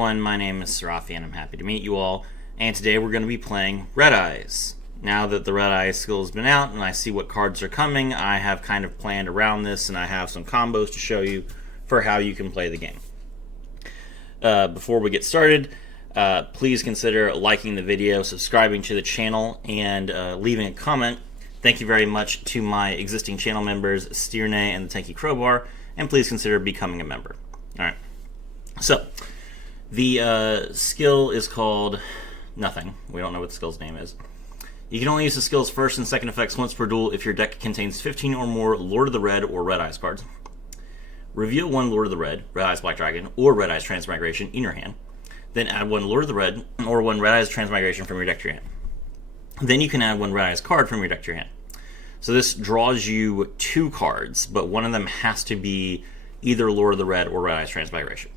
everyone, my name is Serafi and I'm happy to meet you all, and today we're going to be playing Red Eyes. Now that the Red Eyes skill has been out and I see what cards are coming, I have kind of planned around this and I have some combos to show you for how you can play the game. Before we get started, please consider liking the video, subscribing to the channel, and leaving a comment. Thank you very much to my existing channel members, Steernay and the Tanky Crowbar, and please consider becoming a member. Alright, so the skill is called Nothing. We don't know what the skill's name is. You can only use the skill's first and second effects once per duel if your deck contains 15 or more Lord of the Red or Red Eyes cards. Reveal one Lord of the Red, Red Eyes Black Dragon, or Red Eyes Transmigration in your hand. Then add one Lord of the Red or one Red Eyes Transmigration from your deck to your hand. Then you can add one Red Eyes card from your deck to your hand. So this draws you 2 cards, but one of them has to be either Lord of the Red or Red Eyes Transmigration.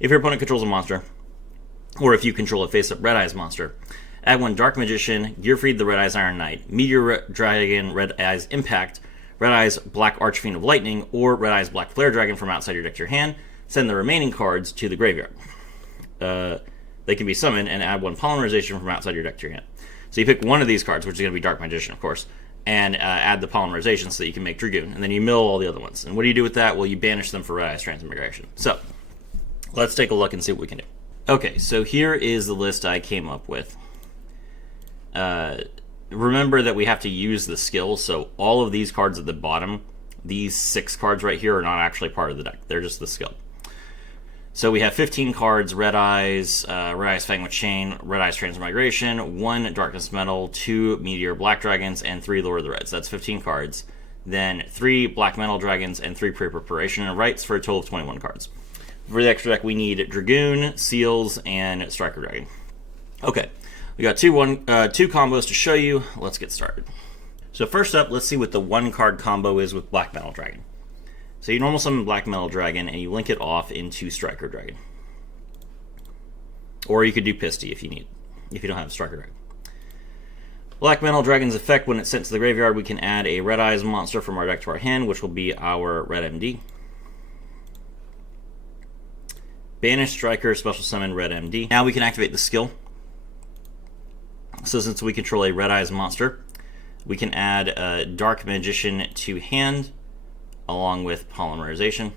If your opponent controls a monster, or if you control a face-up Red Eyes monster, add one Dark Magician, Gearfried the Red Eyes Iron Knight, Meteor Dragon Red Eyes Impact, Red Eyes Black Archfiend of Lightning, or Red Eyes Black Flare Dragon from outside your deck to your hand. Send the remaining cards to the graveyard. They can be summoned, and add one Polymerization from outside your deck to your hand. So you pick one of these cards, which is going to be Dark Magician, of course, and add the Polymerization so that you can make Dragoon, and then you mill all the other ones. And what do you do with that? Well, you banish them for Red Eyes Transmigration. So let's take a look and see what we can do. Okay, so here is the list I came up with. Remember that we have to use the skill, so all of these cards at the bottom, these 6 cards right here, are not actually part of the deck. They're just the skill. So we have 15 cards: Red Eyes, Red Eyes Fang with Chain, Red Eyes Transmigration, 1 Darkness Metal, 2 Meteor Black Dragons, and 3 Lord of the Reds. That's 15 cards. Then 3 Black Metal Dragons and 3 Pre-Preparation and Rites for a total of 21 cards. For the extra deck, we need Dragoon, Seals, and Striker Dragon. Okay, we got two combos to show you. Let's get started. So first up, let's see what the 1-card combo is with Black Metal Dragon. So you normal summon Black Metal Dragon and you link it off into Striker Dragon. Or you could do Pisty if you don't have Striker Dragon. Black Metal Dragon's effect: when it's sent to the graveyard, we can add a Red Eyes monster from our deck to our hand, which will be our Red MD. Banish Striker, special summon Red MD. Now we can activate the skill. So since we control a Red Eyes monster, we can add a Dark Magician to hand, along with Polymerization.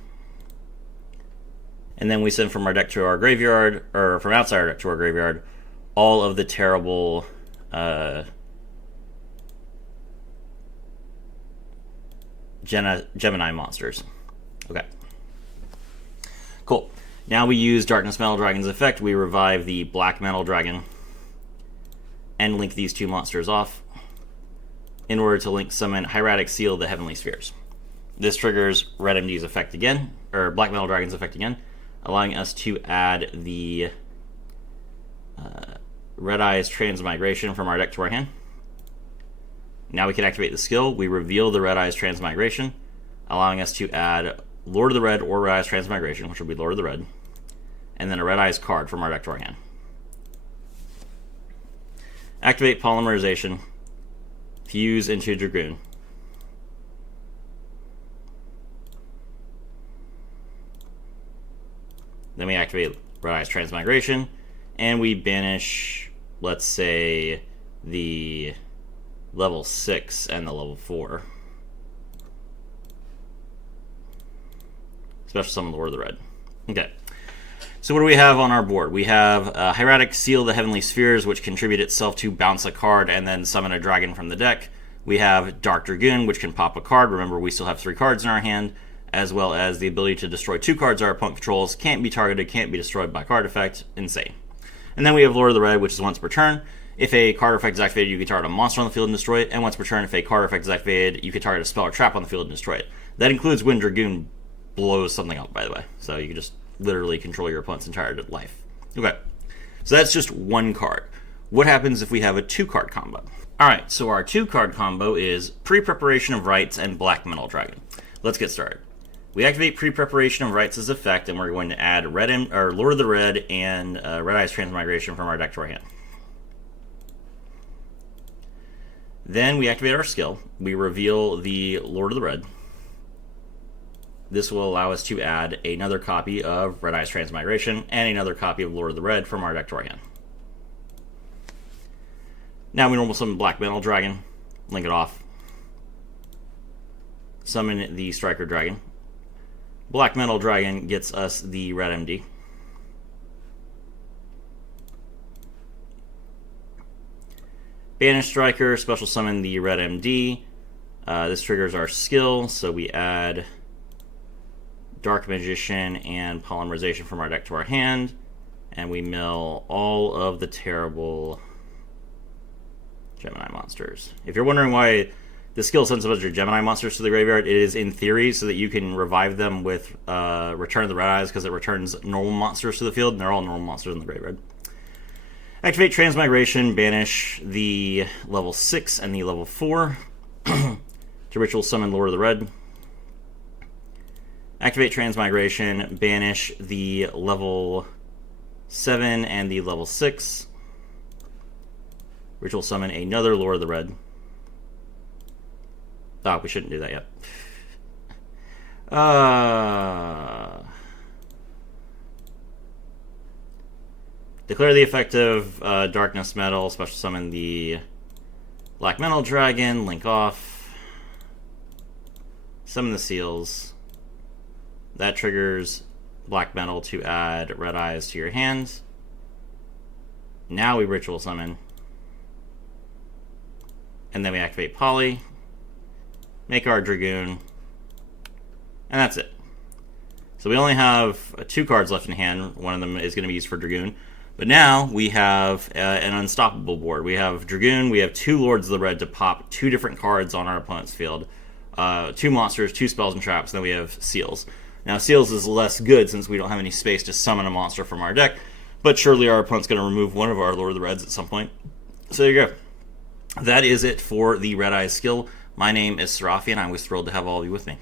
And then we send from our deck to our graveyard, or from outside our deck to our graveyard, all of the terrible Gemini monsters. Okay. Cool. Now we use Darkness Metal Dragon's effect. We revive the Black Metal Dragon and link these 2 monsters off in order to link summon Hieratic Seal the Heavenly Spheres. This triggers Red MD's effect again, or Black Metal Dragon's effect again, allowing us to add the Red Eyes Transmigration from our deck to our hand. Now we can activate the skill. We reveal the Red Eyes Transmigration, allowing us to add Lord of the Red or Red Eyes Transmigration, which will be Lord of the Red, and then a Red Eyes card from our deck to our hand. Activate Polymerization, fuse into Dragoon. Then we activate Red Eyes Transmigration, and we banish, let's say, the level 6 and the level 4. Special summon Lord of the Red. Okay. So what do we have on our board? We have Hieratic Seal the Heavenly Spheres, which contribute itself to bounce a card and then summon a dragon from the deck. We have Dark Dragoon, which can pop a card. Remember, we still have 3 cards in our hand, as well as the ability to destroy 2 cards our opponent controls. Can't be targeted, can't be destroyed by card effect. Insane. And then we have Lord of the Red, which is once per turn. If a card effect is activated, you can target a monster on the field and destroy it. And once per turn, if a card effect is activated, you can target a spell or trap on the field and destroy it. That includes when Dragoon blows something up, by the way. So you can just literally control your opponent's entire life. Okay, so that's just 1 card. What happens if we have a 2-card combo? Alright, so our 2-card combo is Pre-Preparation of Rites and Black Metal Dragon. Let's get started. We activate Pre-Preparation of Rites as effect, and we're going to add Lord of the Red and Red Eyes Transmigration from our deck to our hand. Then we activate our skill. We reveal the Lord of the Red. this will allow us to add another copy of Red Eyes Transmigration and another copy of Lord of the Red from our deck to our hand. Now we normal summon Black Metal Dragon, link it off. Summon the Striker Dragon. Black Metal Dragon gets us the Red MD. Banish Striker, special summon the Red MD. This triggers our skill, so we add Dark Magician and Polymerization from our deck to our hand, and we mill all of the terrible Gemini monsters. If you're wondering why the skill sends a bunch of Gemini monsters to the graveyard, it is in theory so that you can revive them with Return of the Red Eyes, because it returns normal monsters to the field, and they're all normal monsters in the graveyard. Activate Transmigration, banish the level 6 and the level 4 to Ritual Summon Lord of the Red. Activate Transmigration, banish the level 7 and the level 6. Ritual Summon another Lord of the Red. Oh, we shouldn't do that yet. Declare the effect of Darkness Metal, special summon the Black Metal Dragon, link off. Summon the Seals. That triggers Black Metal to add Red Eyes to your hands. Now we Ritual Summon. And then we activate Poly. Make our Dragoon. And that's it. So we only have 2 cards left in hand. One of them is going to be used for Dragoon. But now we have an unstoppable board. We have Dragoon, we have 2 Lords of the Red to pop 2 different cards on our opponent's field. 2 monsters, 2 spells and traps, and then we have Seals. Now Seals is less good since we don't have any space to summon a monster from our deck, but surely our opponent's going to remove one of our Lord of the Reds at some point. So there you go. That is it for the Red Eyes skill. My name is Serafi, and I was thrilled to have all of you with me.